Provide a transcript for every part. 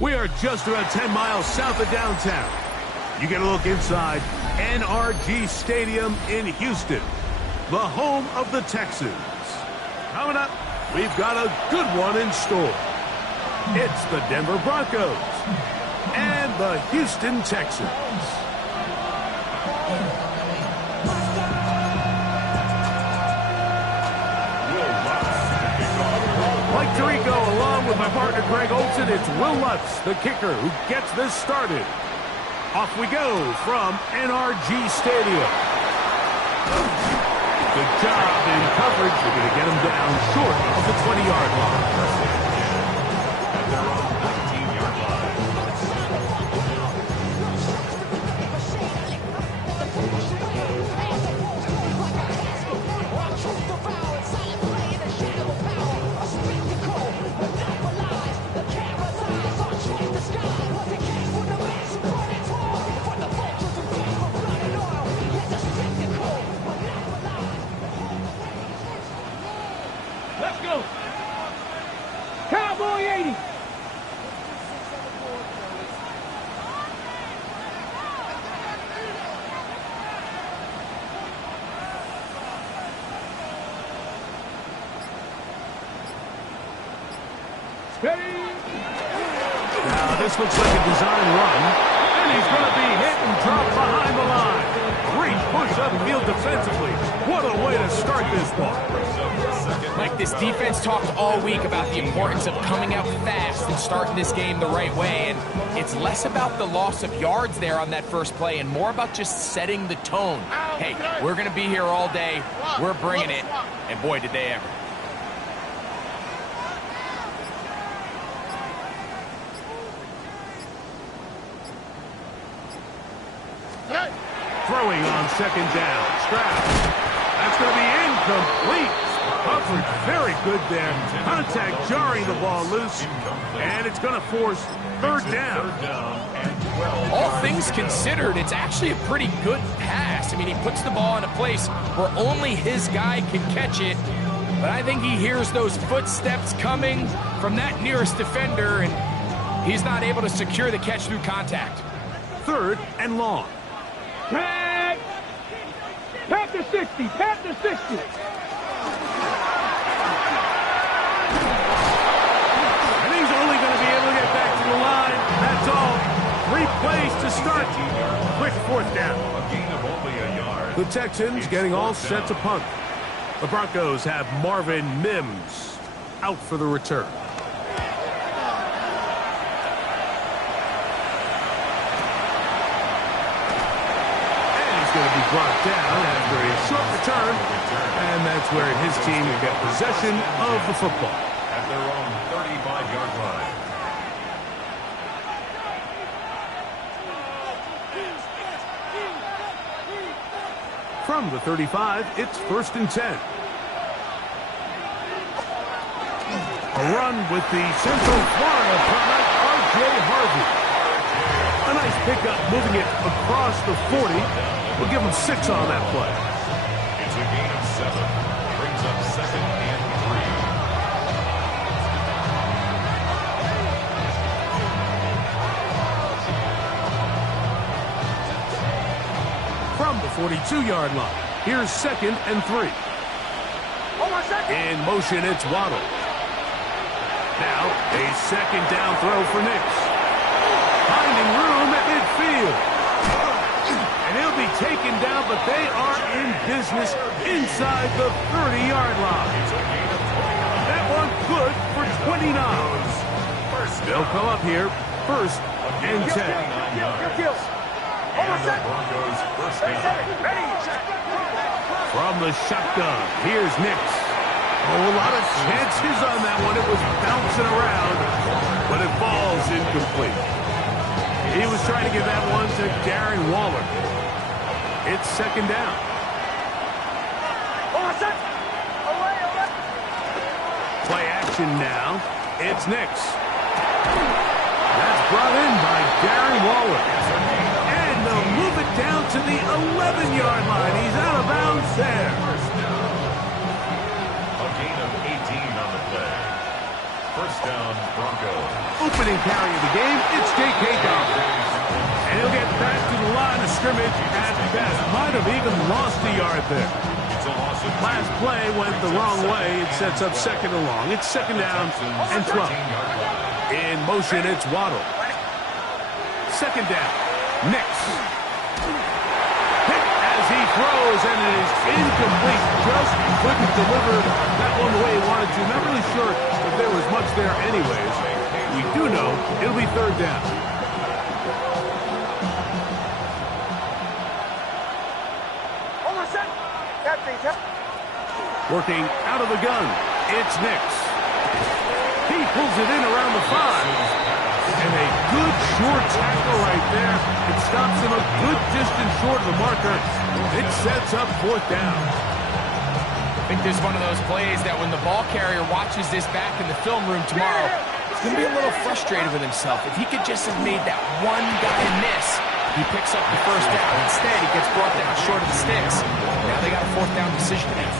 We are just about 10 miles south of downtown. You get a look inside NRG Stadium in Houston, the home of the Texans. Coming up, we've got a good one in store. It's the Denver Broncos and the Houston Texans. Like Tirico, along with my partner Greg Olson, it's Will Lutz, the kicker, who gets this started. Off we go from NRG Stadium. Good job in coverage. You're going to get him down short of the 20-yard line. At their own 19-yard line. Let's go. Cowboy 80. Steady. Now this looks like a design run, and he's going to be hit and dropped behind the line. Great push upfield defensively. What a way to start this ball. Mike, this defense talked all week about the importance of coming out fast and starting this game the right way, and it's less about the loss of yards there on that first play and more about just setting the tone. Hey, we're going to be here all day. We're bringing it, and boy, did they ever. Throwing on second down. Stroud. That's going to be incomplete. Coverage very good there. Contact jarring the ball loose. And it's going to force third down. All things considered, it's actually a pretty good pass. I mean, he puts the ball in a place where only his guy can catch it. But I think he hears those footsteps coming from that nearest defender, and he's not able to secure the catch through contact. Third and long. Tag. Tap to 60. Tap to 60. And he's only going to be able to get back to the line. That's all. 3 plays to start. Quick fourth down. A gain of only a yard. The Texans getting all set to punt. The Broncos have Marvin Mims out for the return. Going to be brought down after a short return, and that's where his team will get possession of the football. At their own 35-yard line. From the 35, it's 1st and 10. A run with the Central Florida product, R.J. Harvey. A nice pickup, moving it across the 40. We'll give him 6 on that play. It's a gain of 7. Brings up 2nd and 3. From the 42-yard line, here's 2nd and 3. In motion, it's Waddle. Now, a 2nd down throw for Nix. Finding room at midfield. And he'll be taken down, but they are in business inside the 30-yard line. That one good for 29. They'll come up here, 1st and 10. From the shotgun, here's Nix. Oh, a lot of chances on that one. It was bouncing around, but it falls incomplete. He was trying to give that one to Darren Waller. It's 2nd down. Play action now. It's Nix. That's brought in by Darren Waller. And they'll move it down to the 11-yard line. He's out of bounds there. A gain of 18 on the play. 1st down, Broncos. opening carry of the game, it's J.K. Dobbins. And he'll get back to the line of scrimmage at best. Might have even lost a yard there. Last play went the wrong way. It sets up second and long. It's second down and 12. In motion, it's Waddle. Second down. Nix. Hit as he throws, and it is incomplete. Just couldn't deliver that one the way he wanted to. Not really sure if there was much there anyways. We do know it'll be third down. Working out of the gun, it's Nix. He pulls it in around the 5. And a good short tackle right there. It stops him a good distance short of the marker. It sets up fourth down. I think this is one of those plays that when the ball carrier watches this back in the film room tomorrow, he's going to be a little frustrated with himself. If he could just have made that one guy miss, he picks up the first down. Instead, he gets brought down short of the sticks. Now they got a fourth down decision to make.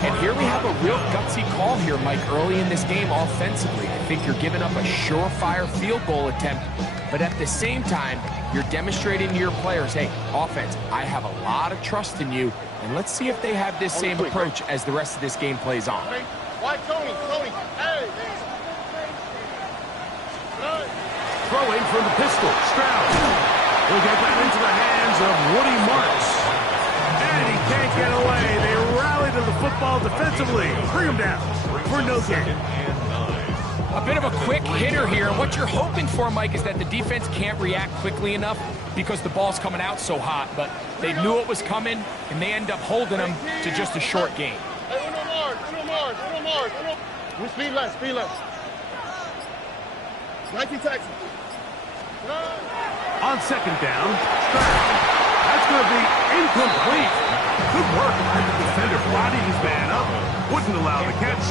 And here we have a real gutsy call here, Mike, early in this game offensively. I think you're giving up a surefire field goal attempt, but at the same time, you're demonstrating to your players, hey, offense, I have a lot of trust in you, and let's see if they have this same approach as the rest of this game plays on. Why, Tony? Hey! Throwing from the pistol, Stroud. He'll get that into the hands of Woody Marks. And he can't get away. They rally to the football defensively. Bring him down for no gain. A bit of a quick hitter here, and what you're hoping for, Mike, is that the defense can't react quickly enough because the ball's coming out so hot, but they knew it was coming, and they end up holding them to just a short gain. Hey, Uno Mars. Speed less. 19 Texans. On second down, Stroud. That's going to be incomplete. Good work by the defender. Bodied his man up. Wouldn't allow the catch.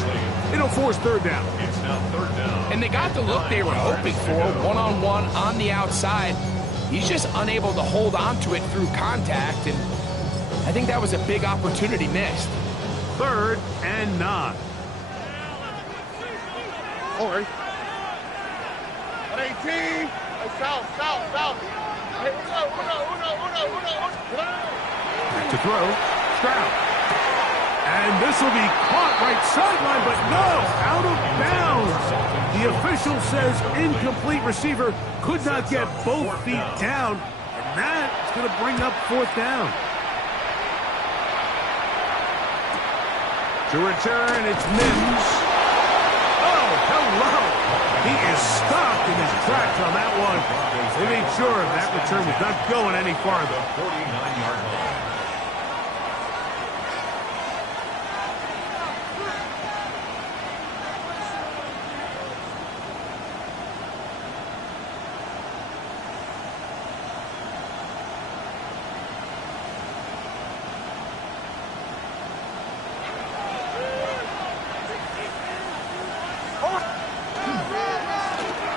It'll force third down. It's now third down. And they got the look they were hoping for, one-on-one on the outside. He's just unable to hold on to it through contact, and I think that was a big opportunity missed. Third and 9. All right. 18. Hey, south. Hey, Uno. Back to throw. Stroud. And this will be caught right sideline, but no, out of bounds. The official says incomplete. Receiver could not get both feet down, and that's going to bring up fourth down. To return, it's Mims. Oh, hello. He is stopped in his tracks on that one. They made sure that return was not going any farther. 49-yard line.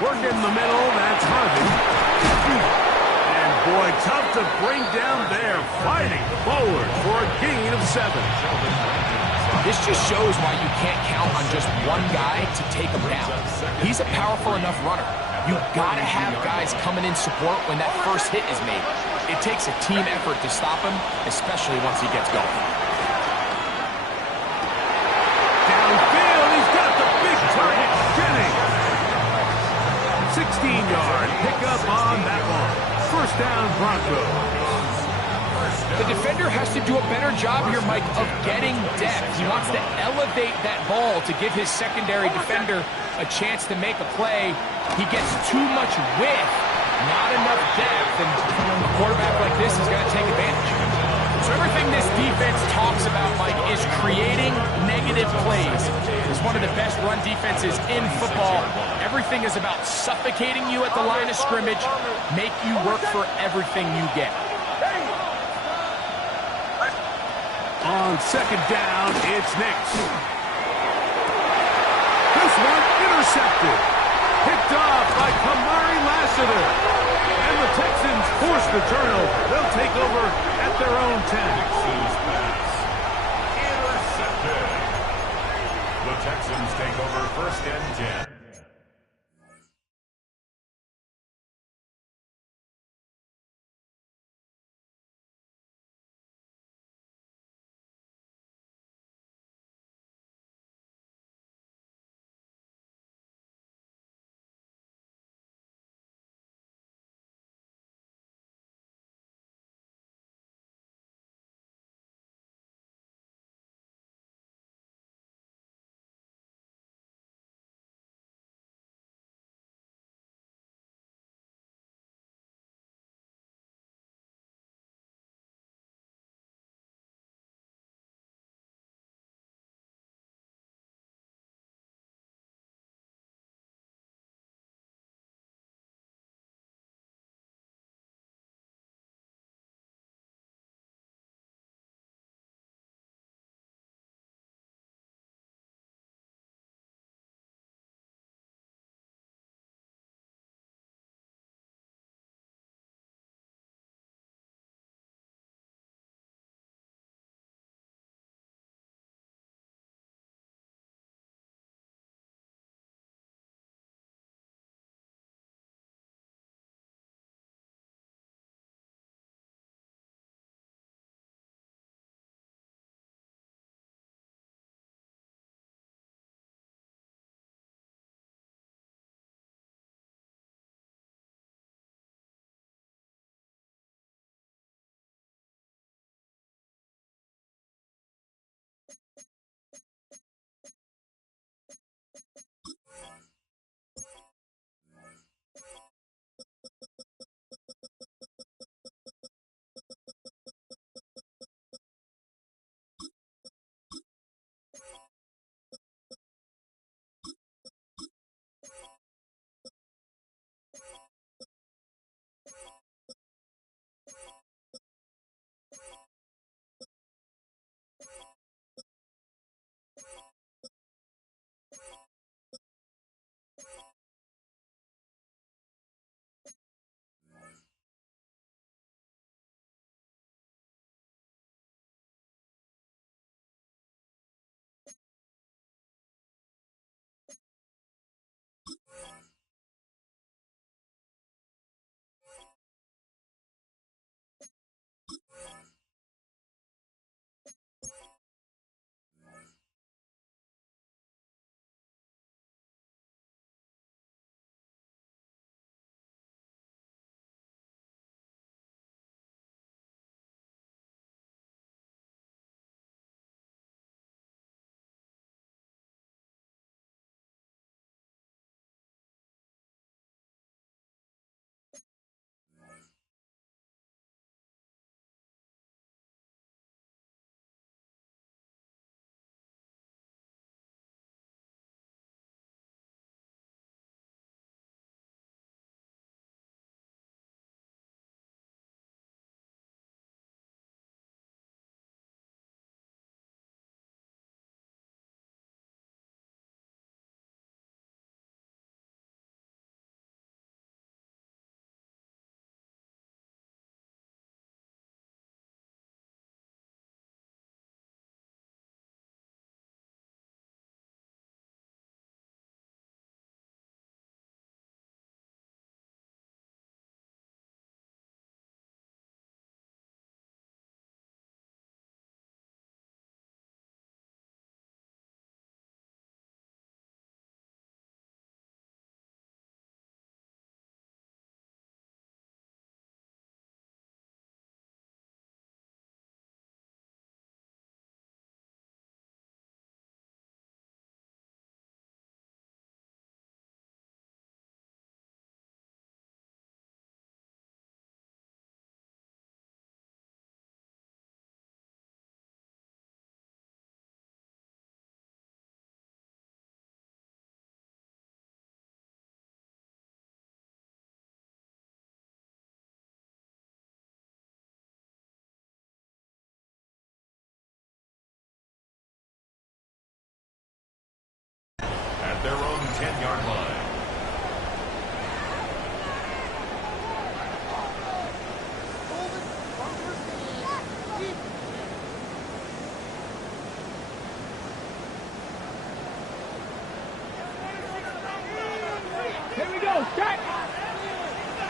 Work in the middle, that's Harvey. And boy, tough to bring down there. Fighting forward for a gain of 7. This just shows why you can't count on just one guy to take him down. He's a powerful enough runner. You've got to have guys coming in support when that first hit is made. It takes a team effort to stop him, especially once he gets going. Downfield, he's got the big target, Jennings. 16-yard pickup on that one. First down, Broncos. The defender has to do a better job here, Mike, of getting depth. He wants to elevate that ball to give his secondary defender a chance to make a play. He gets too much width, not enough depth, and a quarterback like this is going to take advantage. So everything this defense talks about, Mike, is creating negative plays. It's one of the best run defenses in football. Everything is about suffocating you at the line of scrimmage, make you work for everything you get. On second down, it's Nix. This one intercepted. Picked off by Kamari Lassiter. And the Texans force the turnover. They'll take over at their own 10. Intercepted. The Texans take over first and 10.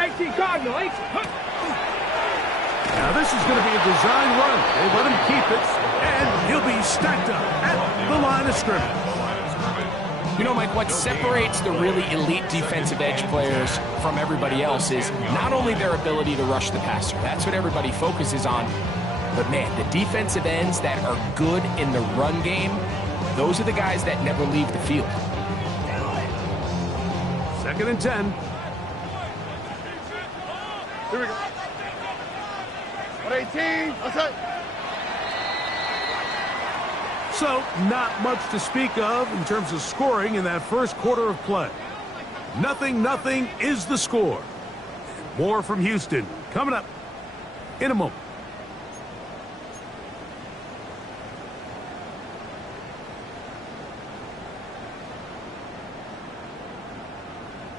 18 Cardinal, 18. Now this is going to be a design run. They let him keep it, and he'll be stacked up at the line of scrimmage. You know, Mike, what separates the really elite defensive edge players from everybody else is not only their ability to rush the passer. That's what everybody focuses on. But, man, the defensive ends that are good in the run game, those are the guys that never leave the field. 2nd and 10. Here we go. 118. What's that? So, not much to speak of in terms of scoring in that first quarter of play. 0-0 is the score. More from Houston coming up in a moment.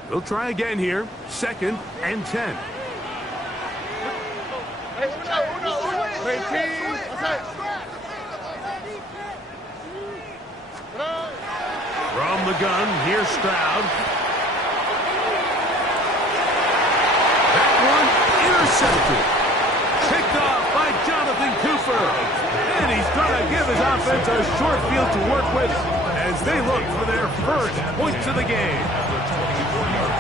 They'll try again here. 2nd and 10. Hey, 18. What's that? From the gun, here's Stroud. That one intercepted. Picked off by Jonathan Cooper. And he's going to give his offense a short field to work with as they look for their first points of the game.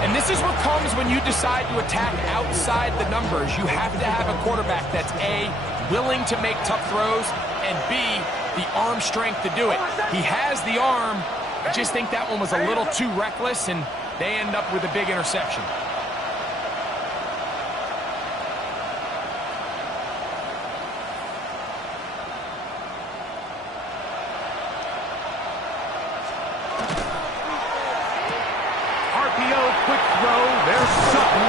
And this is what comes when you decide to attack outside the numbers. You have to have a quarterback that's A, willing to make tough throws, and B, the arm strength to do it. He has the arm. I just think that one was a little too reckless, and they end up with a big interception. RPO, quick throw. There's Sutton.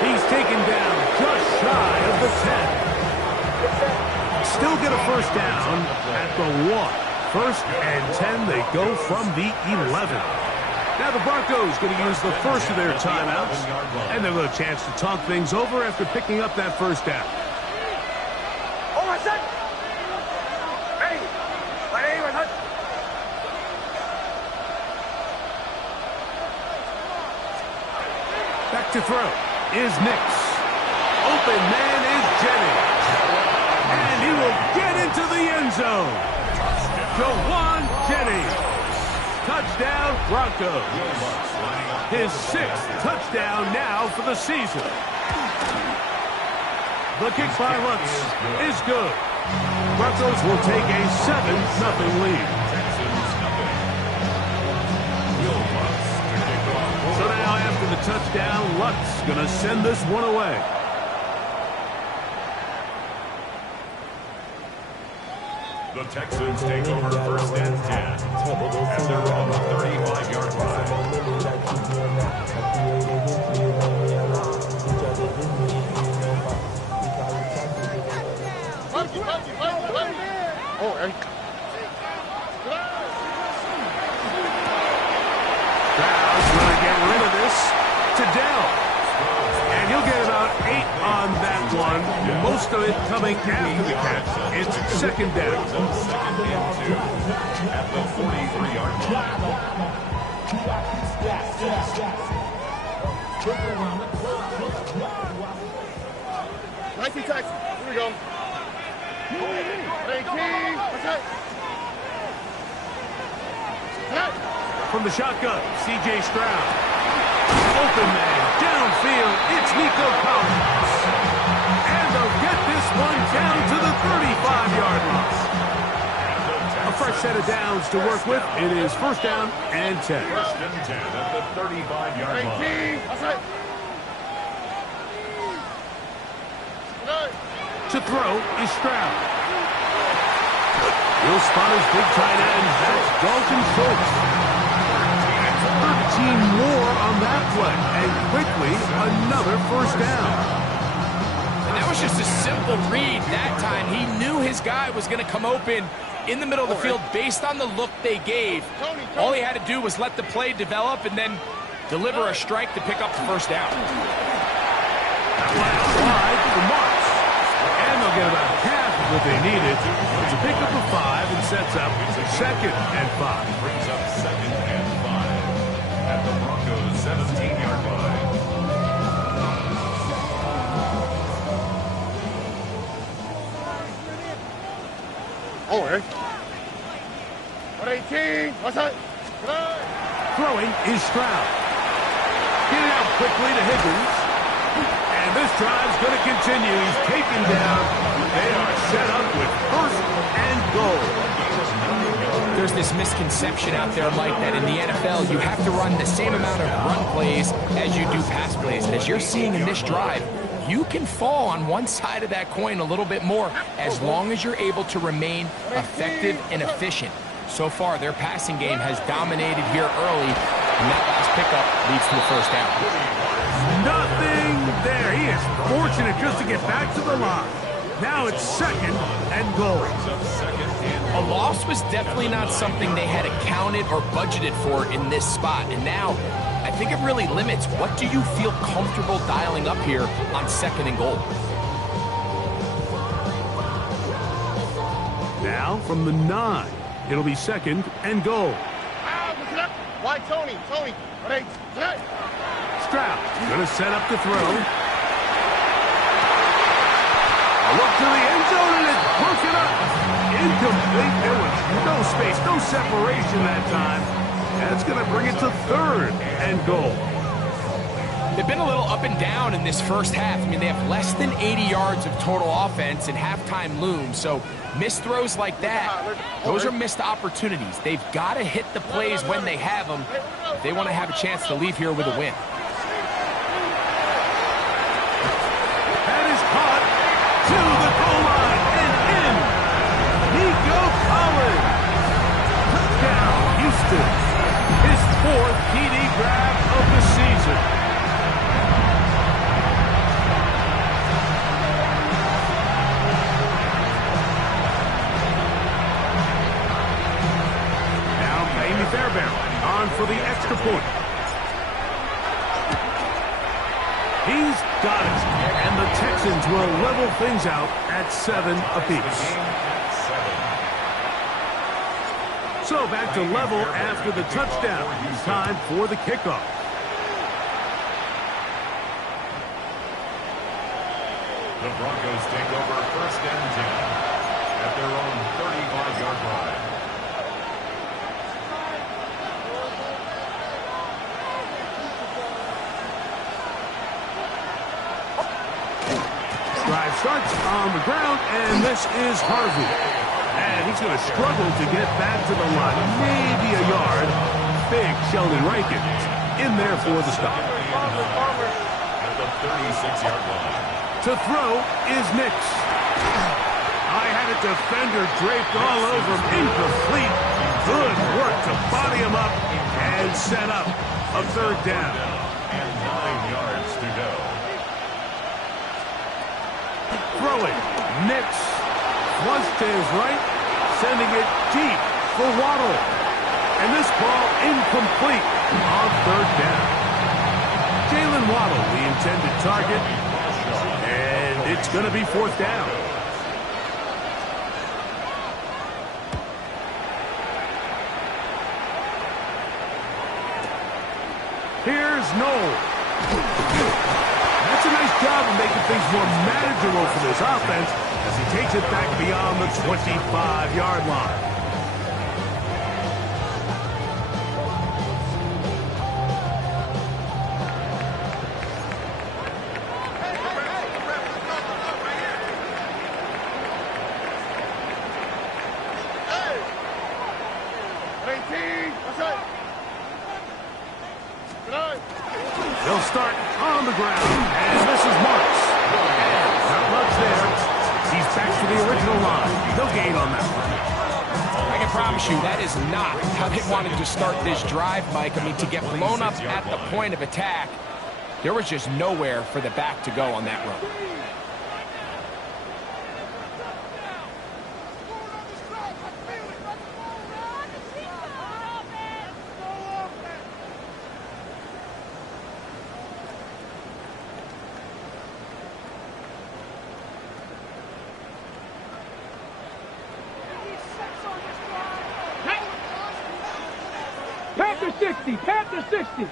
He's taken down just shy of the 10. Still get a first down at the 1. 1st and 10, they go from the 11. Now the Broncos going to use the first of their timeouts, and they'll have a chance to talk things over after picking up that first down. Back to throw is Nix. Open man is Jennings. And he will get into the end zone. Jawan Jennings. Touchdown, Broncos. His 6th touchdown now for the season. The kick by Lutz is good. Broncos will take a 7-0 lead. So now after the touchdown, Lutz going to send this one away. The Texans take over 1st and 10 at their own 35-yard line. Oh, hey. Stroud's going to get rid of this to Dell. And he'll get about 8 on that one. Most of it coming after the catch. It's 2nd down. 2nd and 2 at the 43-yard line. 19 Texans. Here we go. 18. What's that? From the shotgun, C.J. Stroud. Open man, downfield, it's Nico Collins. And they'll get this one down to the 35-yard line. A fresh set of downs to work with. It is 1st down and 10. 1st and 10 at the 35-yard line. 18. What's that? To throw is Stroud. He'll spot his big tight end. That's Dalton Schultz. 13 more on that play. And quickly, another 1st down. And that was just a simple read that time. He knew his guy was going to come open in the middle of the field based on the look they gave. All he had to do was let the play develop and then deliver a strike to pick up the 1st down. That one outside for Marks. And they'll get about half of what they needed to pick up a 5 and sets up 2nd and 5. Brings up 2nd and 5 at the Broncos' 17-yard line. 118. What's that? Throwing is Stroud. Get it out quickly to Higgins. And this drive's going to continue. He's taken down. They are set up with first and goal. There's this misconception out there, Mike, that in the NFL you have to run the same amount of run plays as you do pass plays. And as you're seeing in this drive, you can fall on one side of that coin a little bit more as long as you're able to remain effective and efficient. So far, their passing game has dominated here early, and that last pickup leads to a first down. Nothing there. He is fortunate just to get back to the line. Now it's second and goal. A loss was definitely not something they had accounted or budgeted for in this spot. And now, I think it really limits what do you feel comfortable dialing up here on second and goal. Now from the 9, it'll be second and goal. Why Tony? Stroud going to set up to throw. A look to the end zone, and it's broken up. Incomplete. There was no space, no separation that time. That's going to bring it to third and goal. They've been a little up and down in this first half. I mean, they have less than 80 yards of total offense and halftime looms. So missed throws like that, those are missed opportunities. They've got to hit the plays when they have them if they want to have a chance to leave here with a win. That is caught to the goal line and in. Nico Collins. Touchdown, Houston. His 4th TD grab of the season. Fairbairn on for the extra point. He's got it, and the Texans will level things out at 7 apiece. So back to level after the touchdown. Time for the kickoff. The Broncos take over first and 10 at their own 35-yard line. Drive starts on the ground, and this is Harvey. And he's going to struggle to get back to the line. Maybe a yard. Big Sheldon Rankins in there for the stop. At the 36-yard line. To throw is Nix. I had a defender draped all over him. Incomplete. Good work to body him up and set up a third down. And 9 yards to go. Throwing. Nix. Flush to his right. Sending it deep for Waddle. And this ball incomplete on third down. Jalen Waddle, the intended target. And it's going to be fourth down. Here's Noel. That's a nice job of making things more manageable for this offense as he takes it back beyond the 25-yard line. They'll start on the ground, and this is Marks. Not much there. He's back to the original line. No gain on that one. I can promise you that is not how they wanted to start this drive, Mike. I mean, to get blown up at the point of attack, there was just nowhere for the back to go on that run. Panther 60, Panther 60. And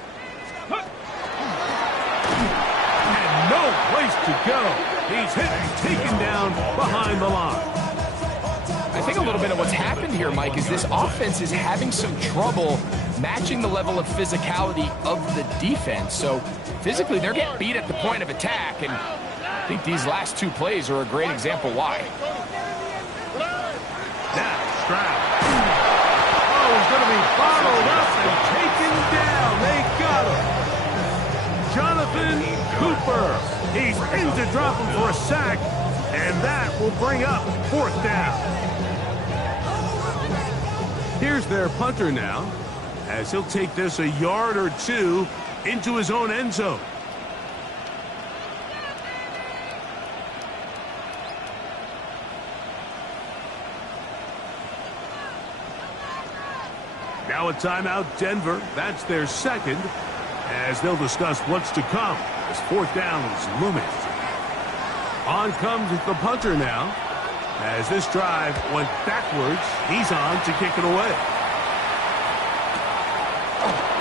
no place to go. He's hit and taken down behind the line. I think a little bit of what's happened here, Mike, is this offense is having some trouble matching the level of physicality of the defense. So physically, they're getting beat at the point of attack, and I think these last two plays are a great example why. Now, Stroud. Oh, he's going to be bottled up and taken down. They got him. Jonathan Cooper. He's in to drop him for a sack, and that will bring up 4th down. Here's their punter now, as he'll take this a yard or two into his own end zone. Now a timeout, Denver. That's their second, as they'll discuss what's to come as 4th down is looming. On comes the punter now, as this drive went backwards. He's on to kick it away.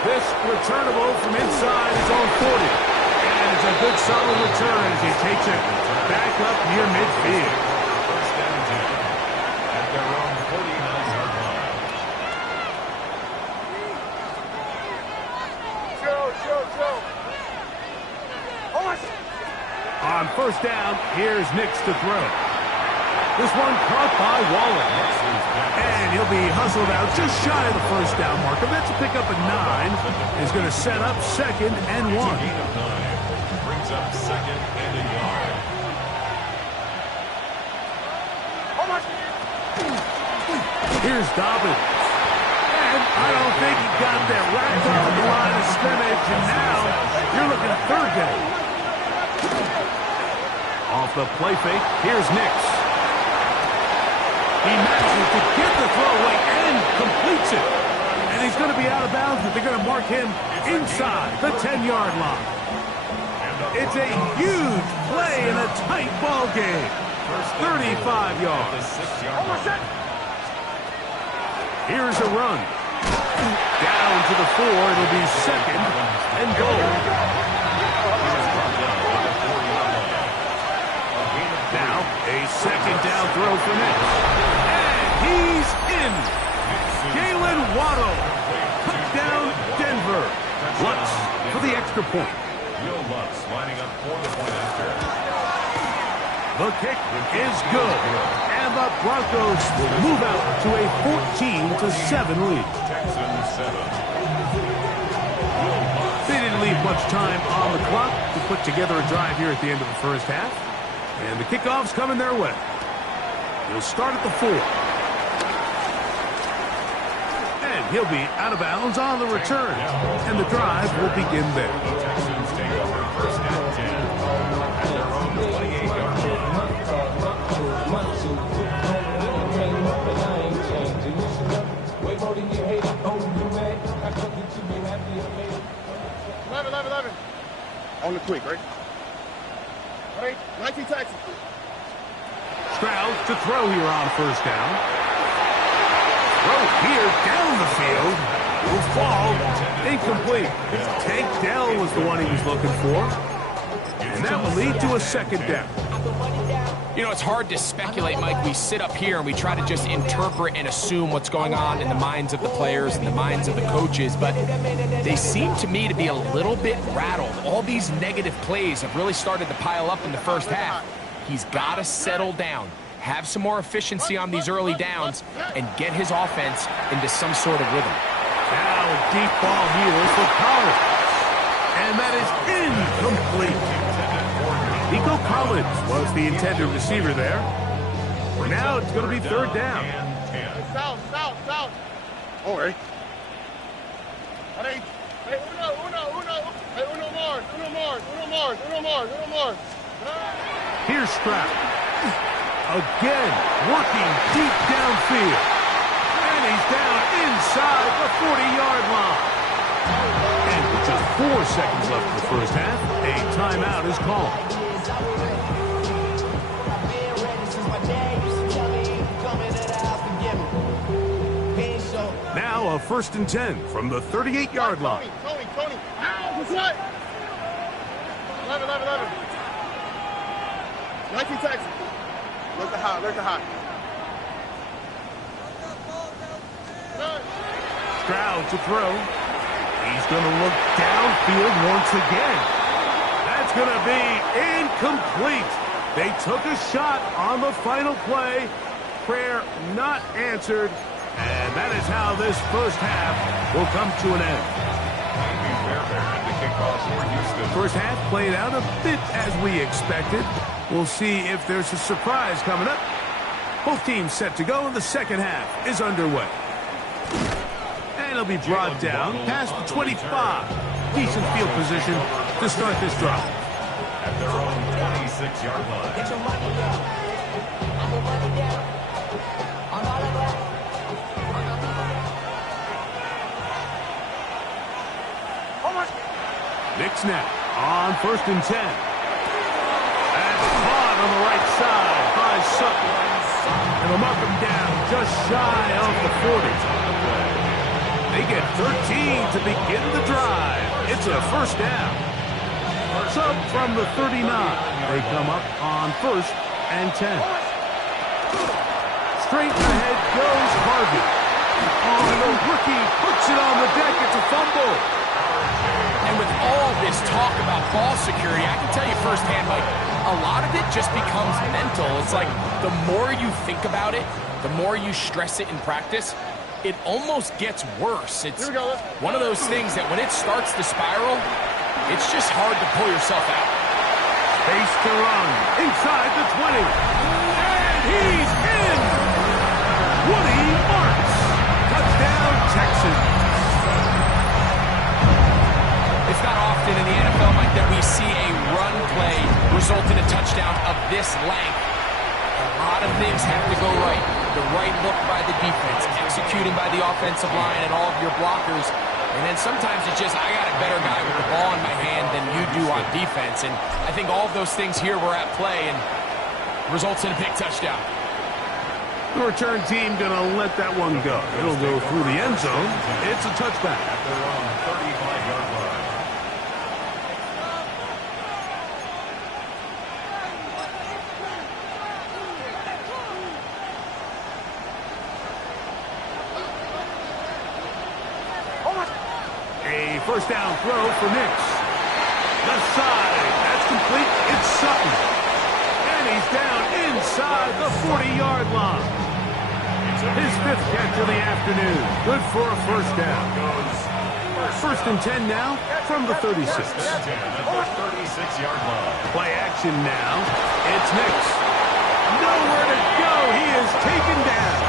This returnable from inside his own 40. And it's a good solid return as he takes it back up near midfield. First down 10 at their own 49-yard line. On 1st down, here's Nix to throw. This one caught by Waller. And he'll be hustled out just shy of the 1st down marker. That's a pickup at 9. Is going to set up 2nd and 1. Gain of 9 brings up 2nd and a yard. Here's Dobbins. And I don't think he got there right on the line of scrimmage. And now you're looking at 3rd down. Off the play fake, here's Nix. He manages to get the throwaway and completes it. And he's going to be out of bounds, but they're going to mark him inside the 10-yard line. It's a huge play in a tight ball game. 35 yards. Here's a run. Down to the 4. It'll be 2nd and goal. Now, a 2nd down throw for Nix. And he's in. Jalen Waddle. Touchdown, Denver. Lutz for the extra point. Will Lutz lining up for the point after. The kick is good. And the Broncos move out to a 14-7 lead. Texans 7. They didn't leave much time on the clock to put together a drive here at the end of the 1st half. And the kickoff's coming their way. He'll start at the 4. And he'll be out of bounds on the return. And the drive will begin there. The Texans take over 1st and 10 at their own 28-yard line. On the quick, right? 19 Texans. Stroud to throw here on 1st down. Throw here down the field. Will fall. Incomplete. Tank Dell was the one he was looking for. And that will lead to a 2nd down. You know, it's hard to speculate, Mike. We sit up here and we try to just interpret and assume what's going on in the minds of the players and the minds of the coaches, but they seem to me to be a little bit rattled. All these negative plays have really started to pile up in the 1st half. He's got to settle down, have some more efficiency on these early downs, and get his offense into some sort of rhythm. Now a deep ball here for Collins. And that is incomplete. Nico Collins was the intended receiver there. Now it's going to be 3rd down. South. All right. Here's Stroud. Again, working deep downfield. And he's down inside the 40-yard line. And with just 4 seconds left in the 1st half, a timeout is called. Now a 1st and 10 from the 38-yard line. Tony. What? 11. 19 Texans. Look the hot. Stroud to throw. He's going to look downfield once again. That's going to be incomplete. They took a shot on the final play. Prayer not answered. And that is how this first half will come to an end. First half played out a bit as we expected. We'll see if there's a surprise coming up. Both teams set to go, and the second half is underway. And it'll be brought down past the 25. Decent field position to start this drive. At their own 26-yard line. Get your money down. I'm your money down. I'm out of that. Knicks now on 1st and 10. And caught on the right side by Sutton. And they'll mark him down just shy of the 40. They get 13 to begin the drive. It's a first down. Sub from the 39. They come up on 1st and 10. Straight ahead goes Harvey. Oh, the rookie puts it on the deck. It's a fumble. And with all this talk about ball security, I can tell you firsthand, Mike, a lot of it just becomes mental. It's like the more you think about it, the more you stress it in practice, it almost gets worse. It's one of those things that when it starts to spiral, it's just hard to pull yourself out. Space to run inside the 20. And he's in. Woody marks. Touchdown, Texans. It's not often in the NFL, Mike, that we see a run play result in a touchdown of this length. A lot of things have to go right. The right look by the defense, executing by the offensive line and all of your blockers. And then sometimes it's just, I got a better guy with the ball in my hand than you do on defense. And I think all of those things here were at play and results in a big touchdown. The return team going to let that one go. It'll go through the end zone. It's a touchback. At their own 35-yard line. A first down throw for Knicks. Left side. That's complete. It's Sutton. And he's down inside the 40-yard line. His 5th catch of the afternoon. Good for a first down. 1st and 10 now from the 36. At the 36-yard line. Play action now. It's Knicks. Nowhere to go. He is taken down.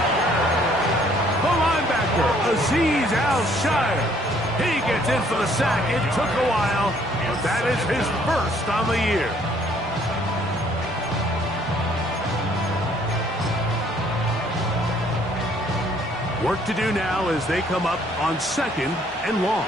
The linebacker, Azeez Al-Shire. He gets in for the sack. It took a while, but that is his first on the year. Work to do now as they come up on 2nd and long.